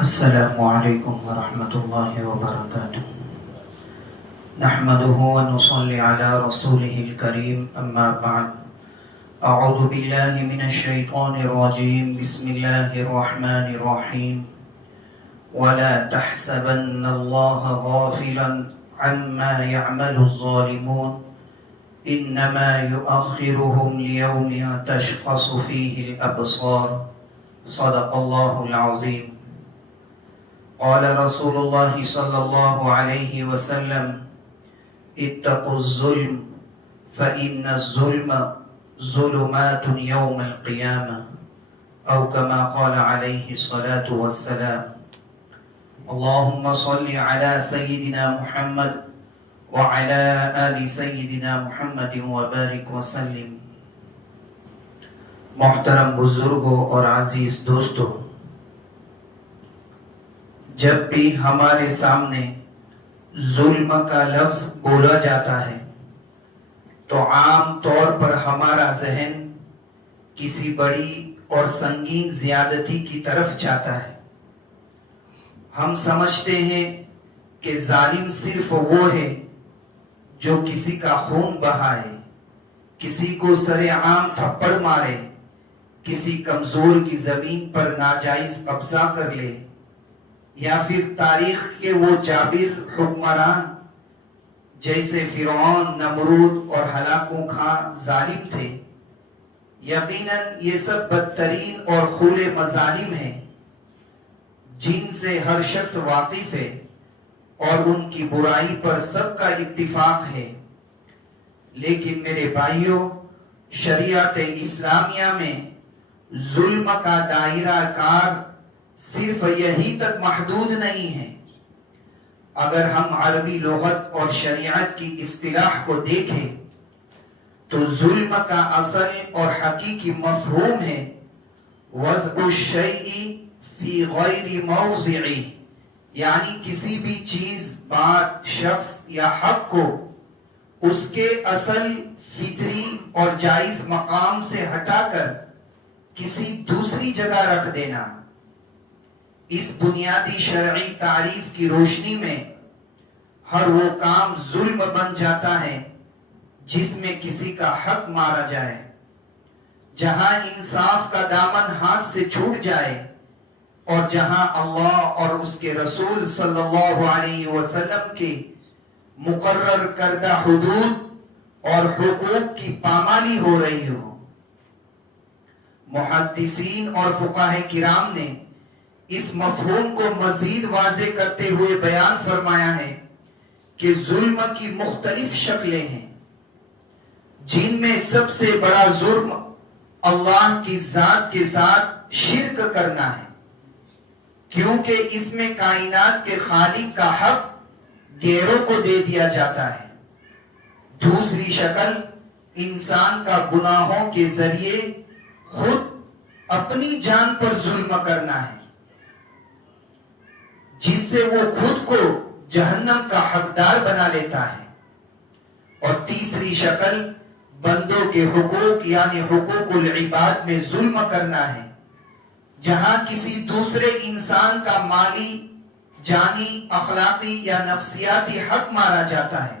السلام عليكم ورحمة الله وبركاته. نحمده ونصلي على رسوله الكريم أما بعد. أعوذ بالله من الشيطان الرجيم. بسم الله الرحمن الرحيم. ولا تحسبن الله غافلا عما يعمل الظالمون إنما يؤخرهم ليوم تشخص فيه الأبصار. صدق الله العظيم. قال رسول الله صلى الله عليه وسلم اتقوا الظلم فإن الظلم ظلمات يوم القيامة أو كما قال عليه الصلاة والسلام. اللهم صل على سيدنا محمد وعلى آل سيدنا محمد وبارك وسلم. محترم بزرگوں اور عزیز دوستوں، جب بھی ہمارے سامنے ظلم کا لفظ بولا جاتا ہے تو عام طور پر ہمارا ذہن کسی بڑی اور سنگین زیادتی کی طرف جاتا ہے. ہم سمجھتے ہیں کہ ظالم صرف وہ ہے جو کسی کا خون بہائے، کسی کو سر عام تھپڑ مارے، کسی کمزور کی زمین پر ناجائز قبضہ کر لے، یا پھر تاریخ کے وہ جابر حکمران جیسے فرعون، نمرود اور ہلاکوں خاں ظالم تھے. یقیناً یہ سب بدترین اور کھلے مظالم ہیں جن سے ہر شخص واقف ہے اور ان کی برائی پر سب کا اتفاق ہے. لیکن میرے بھائیوں، شریعت اسلامیہ میں ظلم کا دائرہ کار صرف یہی تک محدود نہیں ہے. اگر ہم عربی لغت اور شریعت کی اصطلاح کو دیکھیں تو ظلم کا اصل اور حقیقی مفہوم ہے وضع الشیء فی غیر موضعہ، یعنی کسی بھی چیز، بات، شخص یا حق کو اس کے اصل، فطری اور جائز مقام سے ہٹا کر کسی دوسری جگہ رکھ دینا. اس بنیادی شرعی تعریف کی روشنی میں ہر وہ کام ظلم بن جاتا ہے جس میں کسی کا حق مارا جائے، جہاں انصاف کا دامن ہاتھ سے چھوٹ جائے، اور جہاں اللہ اور اس کے رسول صلی اللہ علیہ وسلم کے مقرر کردہ حدود اور حقوق کی پامالی ہو رہی ہو. محدثین اور فقہاء کرام نے اس مفہوم کو مزید واضح کرتے ہوئے بیان فرمایا ہے کہ ظلم کی مختلف شکلیں ہیں، جن میں سب سے بڑا ظلم اللہ کی ذات کے ساتھ شرک کرنا ہے، کیونکہ اس میں کائنات کے خالق کا حق غیروں کو دے دیا جاتا ہے. دوسری شکل انسان کا گناہوں کے ذریعے خود اپنی جان پر ظلم کرنا ہے، جس سے وہ خود کو جہنم کا حقدار بنا لیتا ہے. اور تیسری شکل بندوں کے حقوق یعنی حقوق العباد میں ظلم کرنا ہے، جہاں کسی دوسرے انسان کا مالی، جانی، اخلاقی یا نفسیاتی حق مارا جاتا ہے.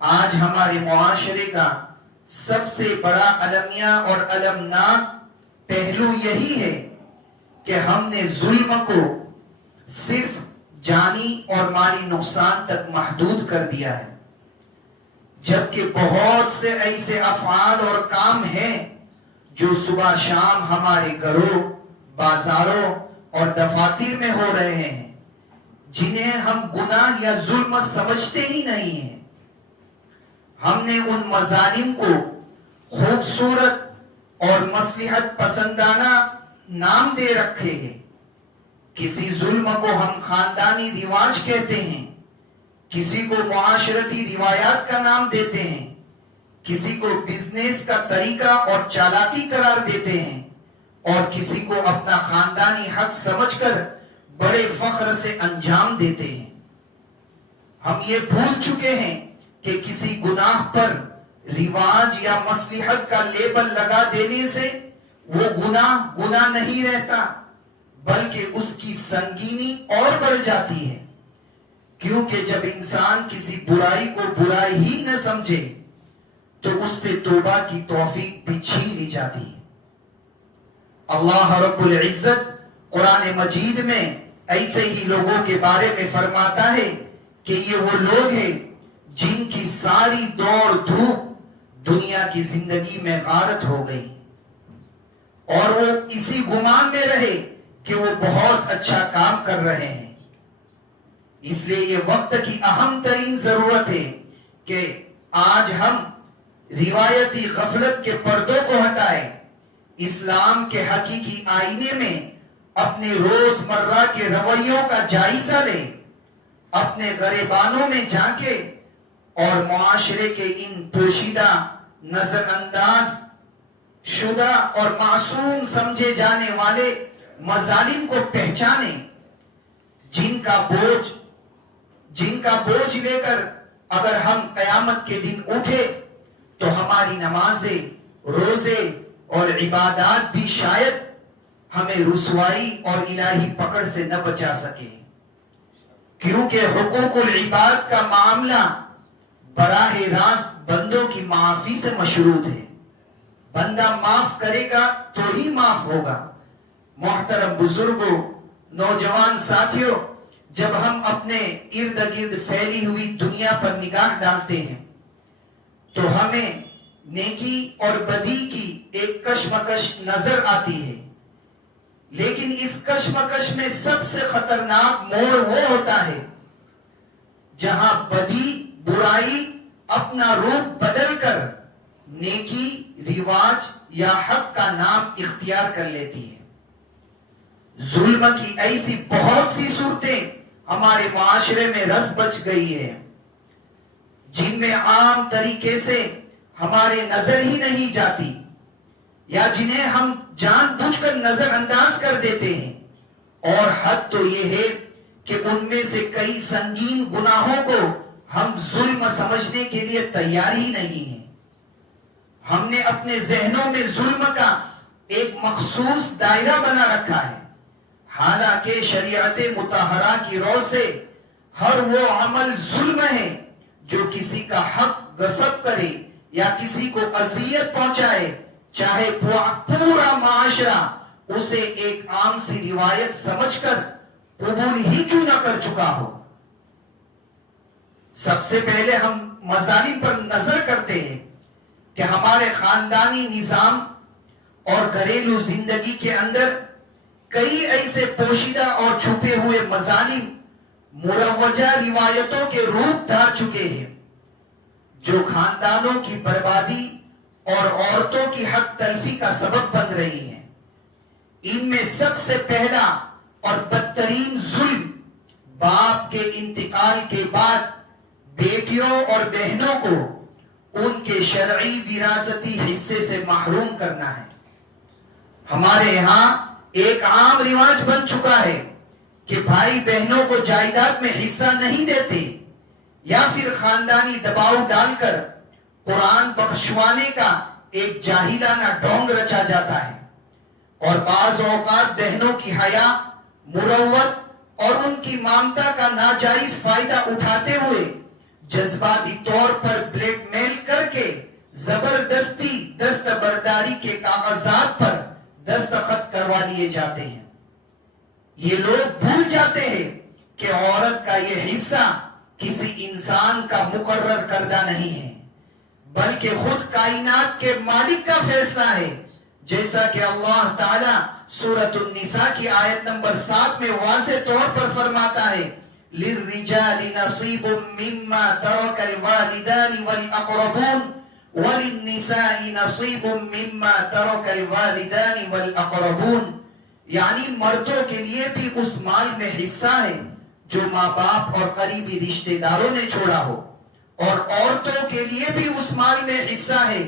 آج ہمارے معاشرے کا سب سے بڑا المیہ اور المناک پہلو یہی ہے کہ ہم نے ظلم کو صرف جانی اور مالی نقصان تک محدود کر دیا ہے، جبکہ بہت سے ایسے افعال اور کام ہیں جو صبح شام ہمارے گھروں، بازاروں اور دفاتر میں ہو رہے ہیں، جنہیں ہم گناہ یا ظلم سمجھتے ہی نہیں ہیں. ہم نے ان مظالم کو خوبصورت اور مصلحت پسندانہ نام دے رکھے ہیں. کسی ظلم کو ہم خاندانی رواج کہتے ہیں، کسی کو معاشرتی روایات کا نام دیتے ہیں، کسی کو بزنس کا طریقہ اور چالاکی قرار دیتے ہیں، اور کسی کو اپنا خاندانی حق سمجھ کر بڑے فخر سے انجام دیتے ہیں. ہم یہ بھول چکے ہیں کہ کسی گناہ پر رواج یا مصلحت کا لیبل لگا دینے سے وہ گناہ نہیں رہتا، بلکہ اس کی سنگینی اور بڑھ جاتی ہے، کیونکہ جب انسان کسی برائی کو برائی ہی نہ سمجھے تو اس سے توبہ کی توفیق بھی چھین لی جاتی ہے۔ اللہ رب العزت قرآن مجید میں ایسے ہی لوگوں کے بارے میں فرماتا ہے کہ یہ وہ لوگ ہیں جن کی ساری دوڑ دھوپ دنیا کی زندگی میں غارت ہو گئی، اور وہ اسی گمان میں رہے کہ وہ بہت اچھا کام کر رہے ہیں۔ اس لیے یہ وقت کی اہم ترین ضرورت ہے کہ آج ہم روایتی غفلت کے پردوں کو ہٹائیں، اسلام کے حقیقی آئینے میں اپنے روز مرہ کے رویوں کا جائزہ لیں، اپنے غریبانوں میں جھانکے اور معاشرے کے ان پوشیدہ، نظر انداز شدہ اور معصوم سمجھے جانے والے مظالم کو پہچانے، جن کا بوجھ لے کر اگر ہم قیامت کے دن اٹھے تو ہماری نمازیں، روزے اور عبادات بھی شاید ہمیں رسوائی اور الہی پکڑ سے نہ بچا سکے، کیونکہ حقوق العباد کا معاملہ براہ راست بندوں کی معافی سے مشروط ہے۔ بندہ معاف کرے گا تو ہی معاف ہوگا۔ محترم بزرگوں، نوجوان ساتھیوں، جب ہم اپنے ارد گرد پھیلی ہوئی دنیا پر نگاہ ڈالتے ہیں تو ہمیں نیکی اور بدی کی ایک کشمکش نظر آتی ہے، لیکن اس کشمکش میں سب سے خطرناک موڑ وہ ہوتا ہے جہاں بدی، برائی اپنا روپ بدل کر نیکی، رواج یا حق کا نام اختیار کر لیتی ہے۔ ظلم کی ایسی بہت سی صورتیں ہمارے معاشرے میں رس بچ گئی ہے جن میں عام طریقے سے ہمارے نظر ہی نہیں جاتی، یا جنہیں ہم جان بوجھ کر نظر انداز کر دیتے ہیں، اور حد تو یہ ہے کہ ان میں سے کئی سنگین گناہوں کو ہم ظلم سمجھنے کے لیے تیار ہی نہیں ہیں۔ ہم نے اپنے ذہنوں میں ظلم کا ایک مخصوص دائرہ بنا رکھا ہے، حالانکہ شریعت مطہرہ کی رو سے ہر وہ عمل ظلم ہے جو کسی کا حق غصب کرے یا کسی کو اذیت پہنچائے، چاہے پورا معاشرہ اسے ایک عام سی روایت سمجھ کر قبول ہی کیوں نہ کر چکا ہو۔ سب سے پہلے ہم مظالم پر نظر کرتے ہیں کہ ہمارے خاندانی نظام اور گھریلو زندگی کے اندر کئی ایسے پوشیدہ اور چھپے ہوئے مظالم مروجہ روایتوں کے روپ دھار چکے ہیں جو خاندانوں کی بربادی اور عورتوں کی حق تلفی کا سبب بن رہی ہیں۔ ان میں سب سے پہلا اور بدترین ظلم باپ کے انتقال کے بعد بیٹیوں اور بہنوں کو ان کے شرعی وراثتی حصے سے محروم کرنا ہے۔ ہمارے یہاں ایک عام رواج بن چکا ہے کہ بھائی بہنوں کو جائیداد میں حصہ نہیں دیتے، یا پھر خاندانی دباؤ ڈال کر قرآن بخشوانے کا ایک جاہلانہ ڈھونگ رچا جاتا ہے، اور بعض اوقات بہنوں کی حیا، مروت اور ان کی مامتا کا ناجائز فائدہ اٹھاتے ہوئے جذباتی طور پر بلیک میل کر کے زبردستی دستبرداری کے کاغذات پر دستخط کروا لیے جاتے ہیں۔ یہ لوگ بھول جاتے ہیں کہ عورت کا یہ حصہ کسی انسان کا مقرر کردہ نہیں ہے، بلکہ خود کائنات کے مالک کا فیصلہ ہے، جیسا کہ اللہ تعالی سورۃ النساء کی آیت نمبر 7 میں واضح طور پر فرماتا ہے لِلرِّجَالِ نَصِيبٌ مِّمَّا تَرَكَ الْوَالِدَانِ وَالْأَقْرَبُونَ وَلِلنِّسَاءِ نَصِيبٌ مِّمَّا تَرَكَ الْوَالِدَانِ وَالْأَقْرَبُونَ، یعنی مردوں کے لیے بھی اس مال میں حصہ ہے جو ماں باپ اور قریبی رشتہ داروں نے چھوڑا ہو، اور عورتوں کے لیے بھی اس مال میں حصہ ہے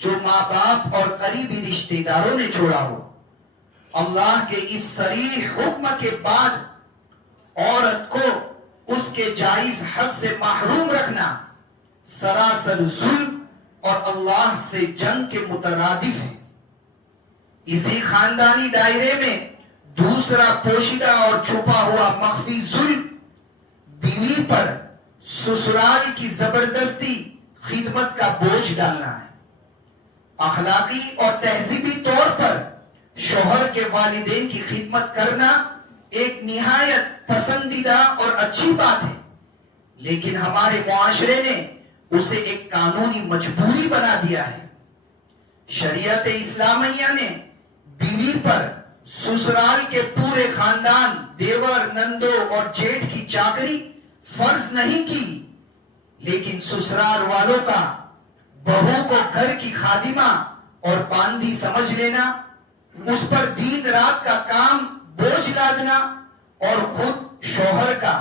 جو ماں باپ اور قریبی رشتہ داروں نے چھوڑا ہو۔ اللہ کے اس صریح حکم کے بعد عورت کو اس کے جائز حق سے محروم رکھنا سراسر ظلم اور اللہ سے جنگ کے مترادف ہے۔ اسی خاندانی دائرے میں دوسرا پوشیدہ اور چھپا ہوا مخفی ظلم، بیوی پر سسرال کی زبردستی خدمت کا بوجھ ڈالنا ہے۔ اخلاقی اور تہذیبی طور پر شوہر کے والدین کی خدمت کرنا ایک نہایت پسندیدہ اور اچھی بات ہے، لیکن ہمارے معاشرے نے اسے ایک قانونی مجبوری بنا دیا ہے۔ شریعت اسلامیہ نے بیوی پر سسرال کے پورے خاندان، دیور، نندو اور جیٹھ کی چاکری فرض نہیں کی، لیکن سسرال والوں کا بہو کو گھر کی خادمہ اور باندھی سمجھ لینا، اس پر دن رات کا کام بوجھ لادنا اور خود شوہر کا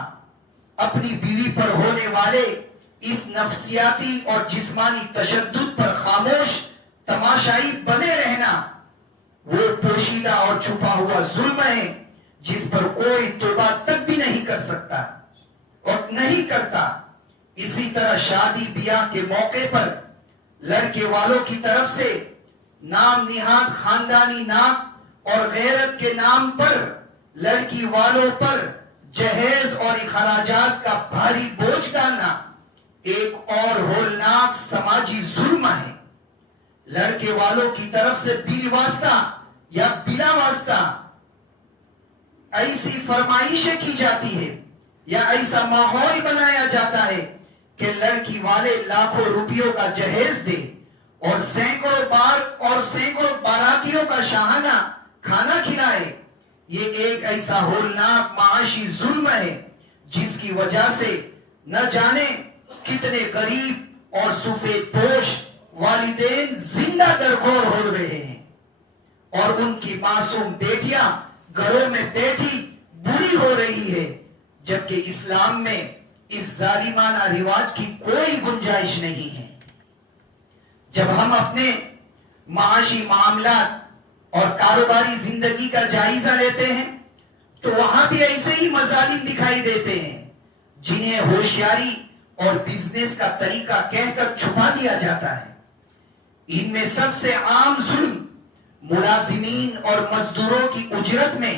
اپنی بیوی پر ہونے والے اس نفسیاتی اور جسمانی تشدد پر خاموش تماشائی بنے رہنا، وہ پوشیدہ اور چھپا ہوا ظلم ہے جس پر کوئی توبہ تک بھی نہیں کر سکتا اور نہیں کرتا۔ اسی طرح شادی بیاہ کے موقع پر لڑکے والوں کی طرف سے نام نہاد خاندانی نام اور غیرت کے نام پر لڑکی والوں پر جہیز اور اخراجات کا بھاری بوجھ ڈالنا ایک اور ہولناک سماجی ظلم ہے۔ لڑکے والوں کی طرف سے بل واسطہ یا بلا واسطہ ایسی فرمائشیں کی جاتی ہے یا ایسا ماحول بنایا جاتا ہے کہ لڑکی والے لاکھوں روپیوں کا جہیز دے اور سینکڑوں باراتیوں کا شاہانہ کھانا کھلائے۔ یہ ایک ایسا ہولناک معاشی ظلم ہے جس کی وجہ سے نہ جانے کتنے غریب اور سفید پوش والدین زندہ درگور ہو رہے ہیں اور ان کی معصوم بیٹیاں گھروں میں بیٹھی بری ہو رہی ہے، جبکہ اسلام میں اس ظالمانہ رواج کی کوئی گنجائش نہیں ہے۔ جب ہم اپنے معاشی معاملات اور کاروباری زندگی کا جائزہ لیتے ہیں تو وہاں بھی ایسے ہی مظالم دکھائی دیتے ہیں جنہیں ہوشیاری اور بزنس کا طریقہ کہہ کر چھپا دیا جاتا ہے۔ ان میں سب سے عام ظلم ملازمین اور مزدوروں کی اجرت میں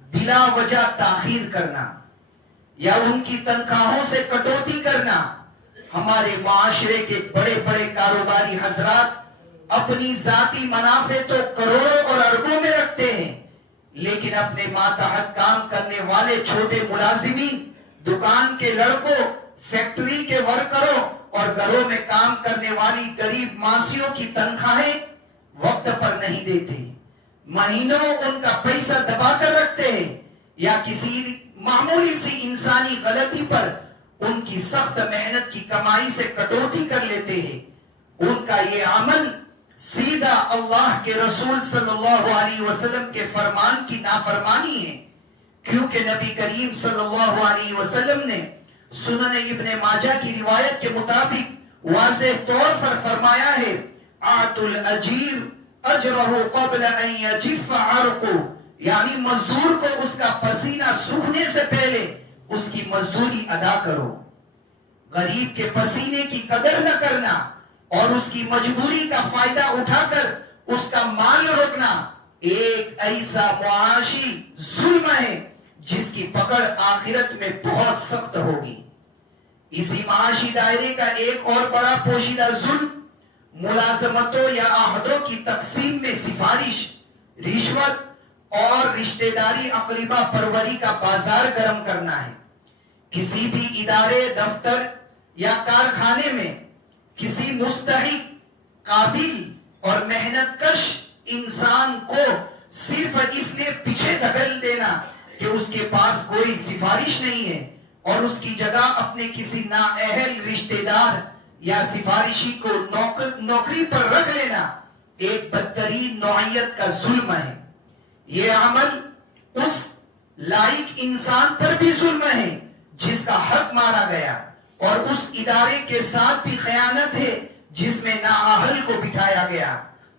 بلا وجہ تاخیر کرنا یا ان کی تنخواہوں سے کٹوتی کرنا۔ ہمارے معاشرے کے بڑے بڑے کاروباری حضرات اپنی ذاتی منافع تو کروڑوں اور اربوں میں رکھتے ہیں، لیکن اپنے ماتحت کام کرنے والے چھوٹے ملازمین، دکان کے لڑکوں، فیکٹری کے ورکروں اور گھروں میں کام کرنے والی غریب ماسیوں کی تنخواہیں وقت پر نہیں دیتے، مہینوں ان کا پیسہ دبا کر رکھتے ہیں یا کسی معمولی سی انسانی غلطی پر ان کی سخت محنت کی کمائی سے کٹوتی کر لیتے ہیں۔ ان کا یہ عمل سیدھا اللہ کے رسول صلی اللہ علیہ وسلم کے فرمان کی نافرمانی ہے، کیونکہ نبی کریم صلی اللہ علیہ وسلم نے سنن ابن ماجہ کی روایت کے مطابق واضح طور پر فرمایا ہے، اعطوا الاجیر اجرہ قبل ان یجف عرقہ، یعنی مزدور کو اس کا پسینہ سوکھنے سے پہلے اس کی مزدوری ادا کرو۔ غریب کے پسینے کی قدر نہ کرنا اور اس کی مجبوری کا فائدہ اٹھا کر اس کا مال روکنا ایک ایسا معاشی ظلم ہے جس کی پکڑ آخرت میں بہت سخت ہوگی۔ اسی معاشی دائرے کا ایک اور بڑا پوشیدہ ظلم ملازمتوں یا عہدوں کی تقسیم میں سفارش، رشوت اور رشتہ داری اقربا پروری کا بازار گرم کرنا ہے۔ کسی بھی ادارے، دفتر یا کارخانے میں کسی مستحق، قابل اور محنت کش انسان کو صرف اس لیے پیچھے دھکیل دینا کہ اس کے پاس کوئی سفارش نہیں ہے اور اس کی جگہ اپنے کسی نااہل رشتہ دار یا سفارشی کو نوکری پر رکھ لینا ایک بدترین نوعیت کا ظلم ہے۔ یہ عمل اس لائق انسان پر بھی ظلم ہے جس کا حق مارا گیا اور اس ادارے کے ساتھ بھی خیانت ہے جس میں نااہل کو بٹھایا گیا۔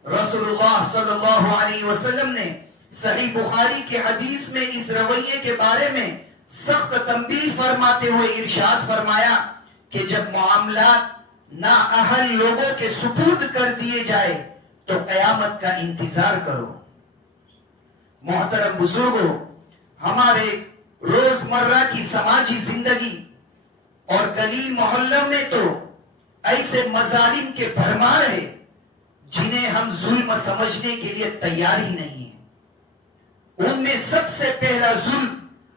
رسول اللہ صلی اللہ علیہ وسلم نے صحیح بخاری کی حدیث میں اس رویے کے بارے میں سخت تنبیہ فرماتے ہوئے ارشاد فرمایا کہ جب معاملات نااہل لوگوں کے سپرد کر دیے جائے تو قیامت کا انتظار کرو۔ محترم بزرگوں، ہمارے روزمرہ کی سماجی زندگی اور گلی محلوں میں تو ایسے مظالم کے بھرمار ہے جنہیں ہم ظلم سمجھنے کے لیے تیار ہی نہیں ہیں۔ ان میں سب سے پہلا ظلم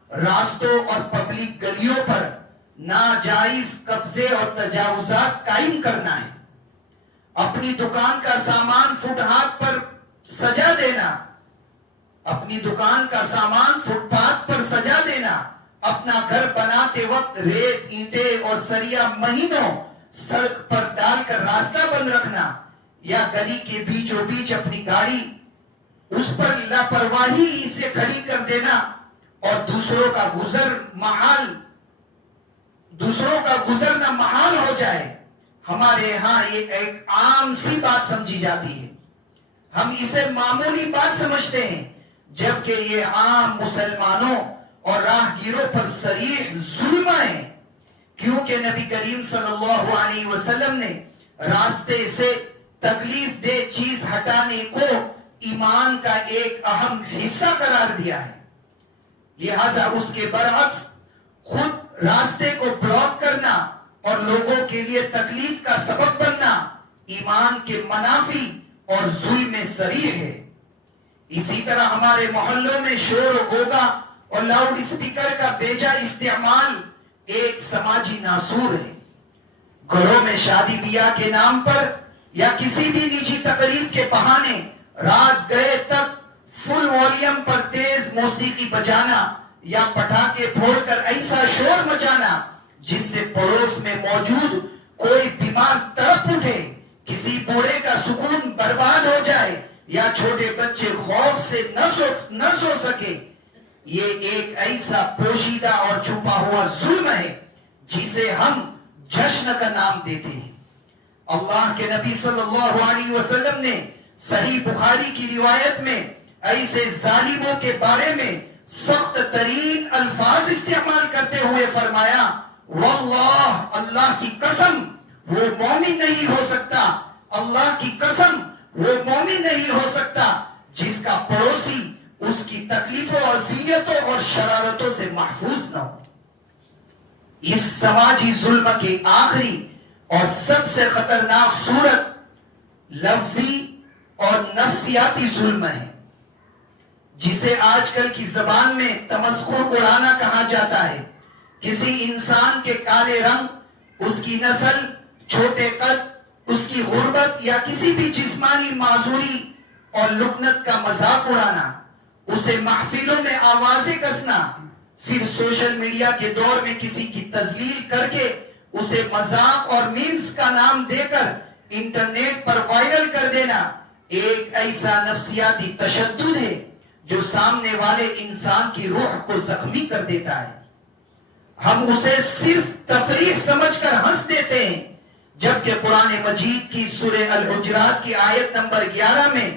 راستوں اور پبلک گلیوں پر ناجائز قبضے اور تجاوزات قائم کرنا ہے۔ اپنی دکان کا سامان فٹ پاتھ پر سجا دینا، اپنی دکان کا سامان فٹ پاتھ پر سجا دینا، اپنا گھر بناتے وقت ریت، اینٹیں اور سریا مہینوں سڑک پر ڈال کر راستہ بند رکھنا، یا گلی کے بیچوں بیچ اپنی گاڑی اس پر لاپرواہی سے کھڑی کر دینا اور دوسروں کا گزرنا محال ہو جائے، ہمارے ہاں یہ ایک عام سی بات سمجھی جاتی ہے۔ ہم اسے معمولی بات سمجھتے ہیں، جبکہ یہ عام مسلمانوں اور راہگیروں پر صریح ظلم ہے، کیونکہ نبی کریم صلی اللہ علیہ وسلم نے راستے سے تکلیف دہ چیز ہٹانے کو ایمان کا ایک اہم حصہ قرار دیا ہے۔ لہذا اس کے برعکس خود راستے کو بلاک کرنا اور لوگوں کے لیے تکلیف کا سبب بننا ایمان کے منافی اور ظلم صریح ہے۔ اسی طرح ہمارے محلوں میں شور و غوغا اور لاؤڈ اسپیکر کا بیجا استعمال ایک سماجی ناسور ہے۔ گھروں میں شادی بیاہ کے نام پر یا کسی بھی نجی تقریب کے بہانے رات گئے تک فل والیوم پر تیز موسیقی بجانا یا پٹاخے پھوڑ کر ایسا شور مچانا جس سے پڑوس میں موجود کوئی بیمار تڑپ اٹھے، کسی بوڑھے کا سکون برباد ہو جائے یا چھوٹے بچے خوف سے نہ سو سکے، یہ ایک ایسا پوشیدہ اور چھپا ہوا ظلم ہے جسے ہم جشن کا نام دیتے ہیں۔ اللہ کے نبی صلی اللہ علیہ وسلم نے صحیح بخاری کی روایت میں ایسے ظالموں کے بارے میں سخت ترین الفاظ استعمال کرتے ہوئے فرمایا، واللہ، اللہ کی قسم وہ مومن نہیں ہو سکتا، اللہ کی قسم وہ مومن نہیں ہو سکتا جس کا پڑوسی اس کی تکلیفوں، اذیتوں اور شرارتوں سے محفوظ نہ ہو۔ اس سماجی ظلم کے آخری اور سب سے خطرناک صورت لفظی اور نفسیاتی ظلم ہے، جسے آج کل کی زبان میں تمسخر اڑانا کہا جاتا ہے۔ کسی انسان کے کالے رنگ، اس کی نسل، چھوٹے قد، اس کی غربت یا کسی بھی جسمانی معذوری اور لکنت کا مذاق اڑانا، اسے محفلوں میں آوازیں کسنا، پھر سوشل میڈیا کے دور میں کسی کی تذلیل کر کے اسے مذاق اور میمز کا نام دے کر انٹرنیٹ پر وائرل کر دینا، ایک ایسا نفسیاتی تشدد ہے جو سامنے والے انسان کی روح کو زخمی کر دیتا ہے۔ ہم اسے صرف تفریح سمجھ کر ہنس دیتے ہیں، جبکہ قرآن مجید کی سورہ الحجرات کی آیت نمبر 11 میں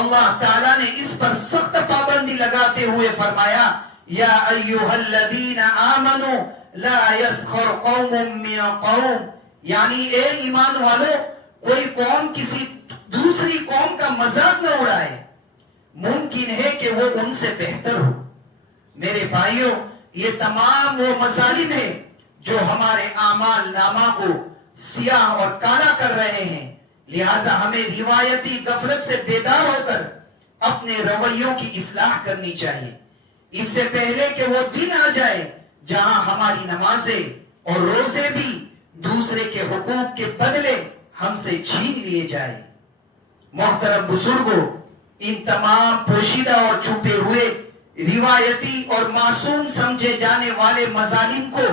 اللہ تعالیٰ نے اس پر سخت پابندی لگاتے ہوئے فرمایا، یا ایھا الذین آمنوا لا یسخر قوم من قوم، یعنی اے ایمان والو، کوئی قوم کسی دوسری قوم کا مذاق نہ اڑائے، ممکن ہے کہ وہ ان سے بہتر ہو۔ میرے بھائیوں، یہ تمام وہ مظالم ہیں جو ہمارے اعمال نامہ کو سیاہ اور کالا کر رہے ہیں، لہٰذا ہمیں روایتی غفلت سے بیدار ہو کر اپنے رویوں کی اصلاح کرنی چاہیے، اس سے پہلے کہ وہ دن آ جائے جہاں ہماری نمازیں اور روزے بھی دوسرے کے حقوق کے بدلے ہم سے چھین لیے جائے۔ محترم بزرگوں، ان تمام پوشیدہ اور چھپے ہوئے روایتی اور معصوم سمجھے جانے والے مظالم کو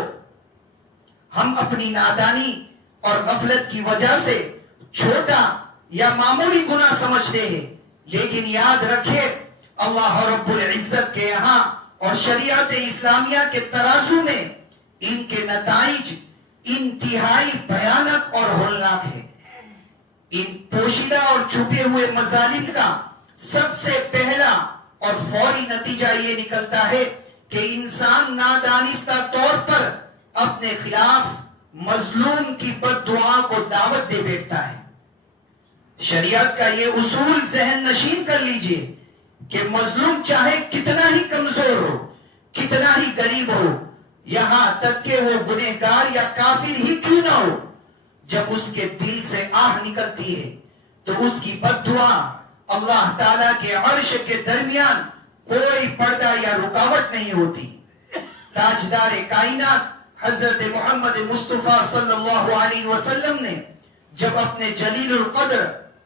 ہم اپنی نادانی اور غفلت کی وجہ سے چھوٹا یا معمولی گناہ سمجھتے ہیں، لیکن یاد رکھیں اللہ رب العزت کے یہاں اور شریعت اسلامیہ کے ترازو میں ان کے نتائج انتہائی بھیانک اور ہولناک ہے۔ ان پوشیدہ اور چھپے ہوئے مظالم کا سب سے پہلا اور فوری نتیجہ یہ نکلتا ہے کہ انسان نادانستہ طور پر اپنے خلاف مظلوم کی بد دعا کو دعوت دے بیٹھتا ہے۔ شریعت کا یہ اصول ذہن نشین کر لیجئے کہ مظلوم چاہے کتنا ہی کمزور ہو، کتنا ہی غریب ہو، یہاں تک کہ وہ گنہگار یا کافر ہی کیوں نہ ہو، جب اس کے دل سے آہ نکلتی ہے تو اس کی بد دعا اللہ تعالیٰ کے عرش کے درمیان کوئی پردہ یا رکاوٹ نہیں ہوتی۔ تاجدار کائنات حضرت محمد مصطفیٰ صلی اللہ علیہ وسلم نے جب اپنے جلیل القدر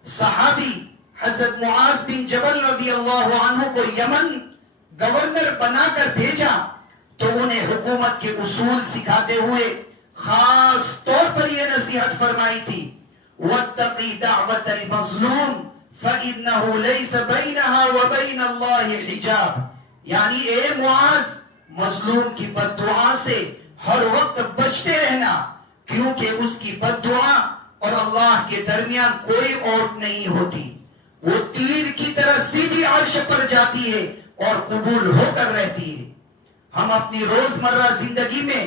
صحابی حضرت معاذ بن جبل رضی اللہ عنہ کو یمن گورنر بنا کر بھیجا تو انہیں حکومت کے اصول سکھاتے ہوئے خاص طور پر یہ نصیحت فرمائی تھی، وَاتَّقِ دَعْوَةَ الْمَظْلُومِ فَإِنَّهُ لَيْسَ بَيْنَهَا وَبَيْنَ اللَّهِ حِجَابٌ، یعنی اے معاذ، مظلوم کی بد دعا سے ہر وقت بچتے رہنا، کیونکہ اس کی بد دعا اور اللہ کے درمیان کوئی اوٹ نہیں ہوتی، وہ تیر کی طرح سیدھی عرش پر جاتی ہے اور قبول ہو کر رہتی ہے۔ ہم اپنی روزمرہ زندگی میں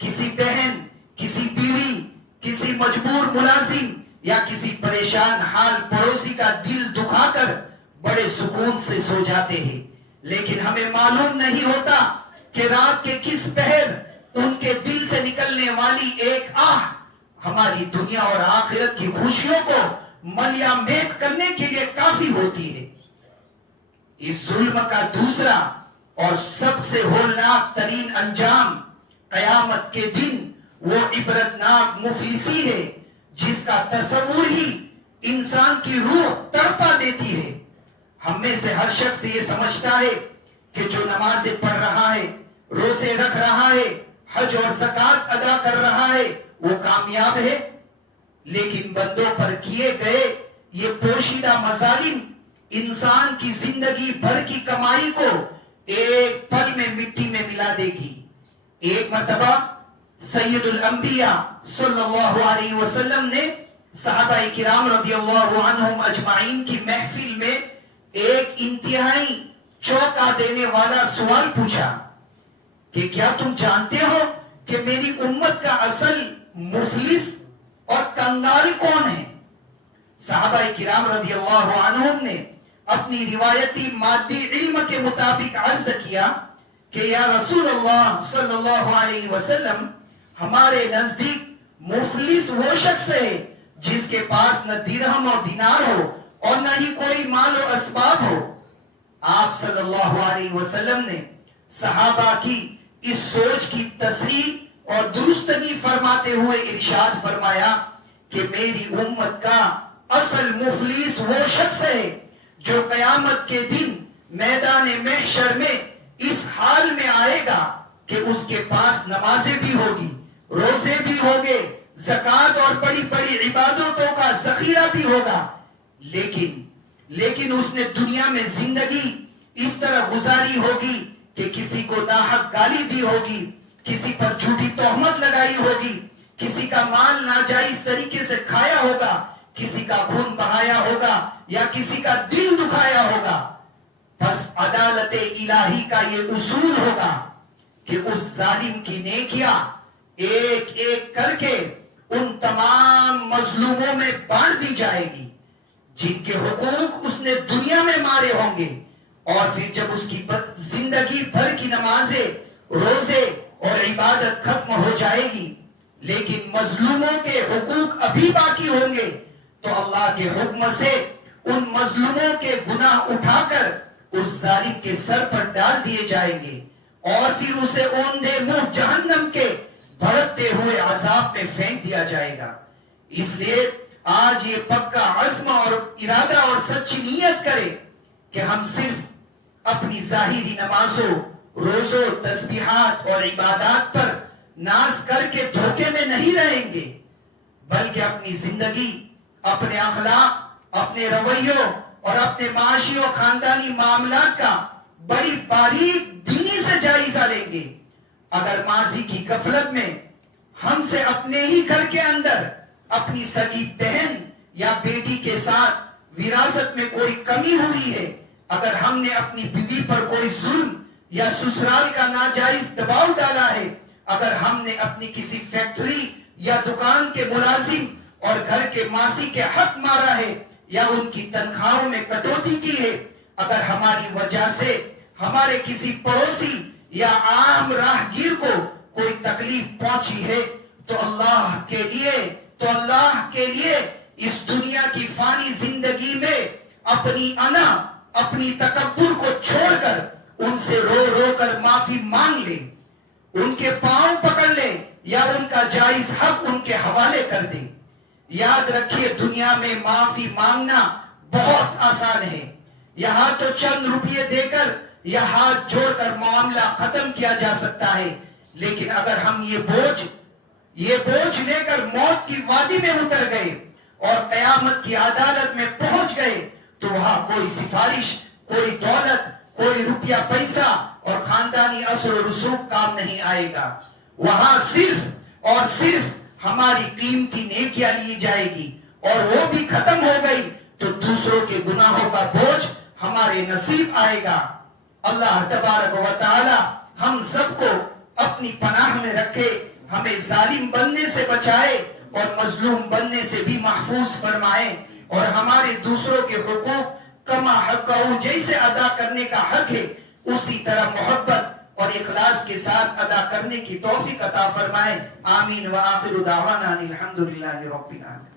کسی بہن، کسی بیوی، کسی مجبور ملازم یا کسی پریشان حال پڑوسی کا دل دکھا کر بڑے سکون سے سو جاتے ہیں، لیکن ہمیں معلوم نہیں ہوتا کہ رات کے کس پہر ان کے دل سے نکلنے والی ایک آہ ہماری دنیا اور آخرت کی خوشیوں کو ملیا میٹ کرنے کے لیے کافی ہوتی ہے۔ اس ظلم کا دوسرا اور سب سے ہولناک ترین انجام قیامت کے دن وہ عبرتناک مفلسی ہے جس کا تصور ہی انسان کی روح تڑپا دیتی ہے۔ ہم میں سے ہر شخص یہ سمجھتا ہے کہ جو نمازیں پڑھ رہا ہے، روزے رکھ رہا ہے، حج اور زکوٰۃ ادا کر رہا ہے، وہ کامیاب ہے، لیکن بندوں پر کیے گئے یہ پوشیدہ مظالم انسان کی زندگی بھر کی کمائی کو ایک پل میں مٹی میں ملا دے گی۔ ایک مرتبہ سید الانبیاء صلی اللہ علیہ وسلم نے صحابہ کرام رضی اللہ عنہم اجمعین کی محفل میں ایک انتہائی چونکا دینے والا سوال پوچھا کہ کیا تم جانتے ہو کہ میری امت کا اصل مفلس اور کنگال کون ہے؟ صحابہ کرام رضی اللہ عنہم نے اپنی روایتی مادی علم کے مطابق عرض کیا کہ یا رسول اللہ صلی اللہ علیہ وسلم، ہمارے نزدیک مفلس وہ شخص ہے جس کے پاس نہ درہم و دینار ہو اور نہ ہی کوئی مال و اسباب ہو۔ آپ صلی اللہ علیہ وسلم نے صحابہ کی اس سوچ کی تصحیح اور درستگی فرماتے ہوئے ارشاد فرمایا کہ میری امت کا اصل مفلس وہ شخص ہے جو قیامت کے دن میدان محشر میں اس حال میں آئے گا کہ اس کے پاس نمازیں بھی ہوگی، روزے بھی ہوگے، زکوٰۃ اور بڑی بڑی عبادتوں کا ذخیرہ بھی ہوگا، لیکن اس نے دنیا میں زندگی اس طرح گزاری ہوگی کہ کسی کو ناحق گالی دی ہوگی، کسی پر جھوٹی تہمت لگائی ہوگی، کسی کا مال ناجائز طریقے سے کھایا ہوگا، کسی کا خون بہایا ہوگا یا کسی کا دل دکھایا ہوگا۔ بس عدالت الہی کا یہ اصول ہوگا کہ اس ظالم کی نیکیاں ایک ایک کر کے ان تمام مظلوموں میں بانٹ دی جائے گی جن کے حقوق اس نے دنیا میں مارے ہوں گے، اور پھر جب اس کی زندگی بھر کی نمازیں، روزے اور عبادت ختم ہو جائے گی لیکن مظلوموں کے حقوق ابھی باقی ہوں گے تو اللہ کے حکم سے ان مظلوموں کے گناہ اٹھا کر اس ظالم کے سر پر ڈال دیے جائیں گے اور پھر اسے اوندھے منہ جہنم کے بھڑکتے ہوئے عذاب میں پھینک دیا جائے گا۔ اس لیے آج یہ پکا عزم اور ارادہ اور سچی نیت کرے کہ ہم صرف اپنی ظاہری نمازوں، روزوں، تسبیحات اور عبادات پر ناز کر کے دھوکے میں نہیں رہیں گے، بلکہ اپنی زندگی، اپنے اخلاق، اپنے رویوں اور اپنے معاشی و خاندانی معاملات کا بڑی باریک بینی سے جائزہ لیں گے۔ اگر ماضی کی غفلت میں ہم سے اپنے ہی گھر کے اندر اپنی سگی بہن یا بیٹی کے ساتھ وراثت میں کوئی کمی ہوئی ہے، اگر ہم نے اپنی بیوی پر کوئی ظلم یا سسرال کا ناجائز دباؤ ڈالا ہے، اگر ہم نے اپنی کسی فیکٹری یا دکان کے ملازم اور گھر کے ماسی کے حق مارا ہے یا ان کی تنخواہوں میں کٹوتی کی ہے، اگر ہماری وجہ سے ہمارے کسی پڑوسی یا عام راہگیر کو کوئی تکلیف پہنچی ہے تو اللہ کے لیے اس دنیا کی فانی زندگی میں اپنی انا اپنی تکبر کو چھوڑ کر ان سے رو رو کر معافی مانگ لیں، ان کے پاؤں پکڑ لیں یا ان کا جائز حق ان کے حوالے کر دیں۔ یاد رکھیے دنیا میں معافی مانگنا بہت آسان ہے، یہاں تو چند روپے دے کر یا ہاتھ جوڑ کر معاملہ ختم کیا جا سکتا ہے، لیکن اگر ہم یہ بوجھ لے کر موت کی وادی میں اتر گئے اور قیامت کی عدالت میں پہنچ گئے تو وہاں کوئی سفارش، کوئی دولت، کوئی روپیہ پیسہ اور خاندانی اثر و رسوخ کام نہیں آئے گا۔ وہاں صرف اور صرف ہماری قیمتی نیکیاں لی جائے گی، اور وہ بھی ختم ہو گئی تو دوسروں کے گناہوں کا بوجھ ہمارے نصیب آئے گا۔ اللہ تبارک و تعالی ہم سب کو اپنی پناہ میں رکھے، ہمیں ظالم بننے سے بچائے اور مظلوم بننے سے بھی محفوظ فرمائے، اور ہمارے دوسروں کے حقوق کما حقہ جیسے ادا کرنے کا حق ہے اسی طرح محبت اور اخلاص کے ساتھ ادا کرنے کی توفیق عطا فرمائے۔ آمین وآخر دعوانا الحمدللہ رب العالمین۔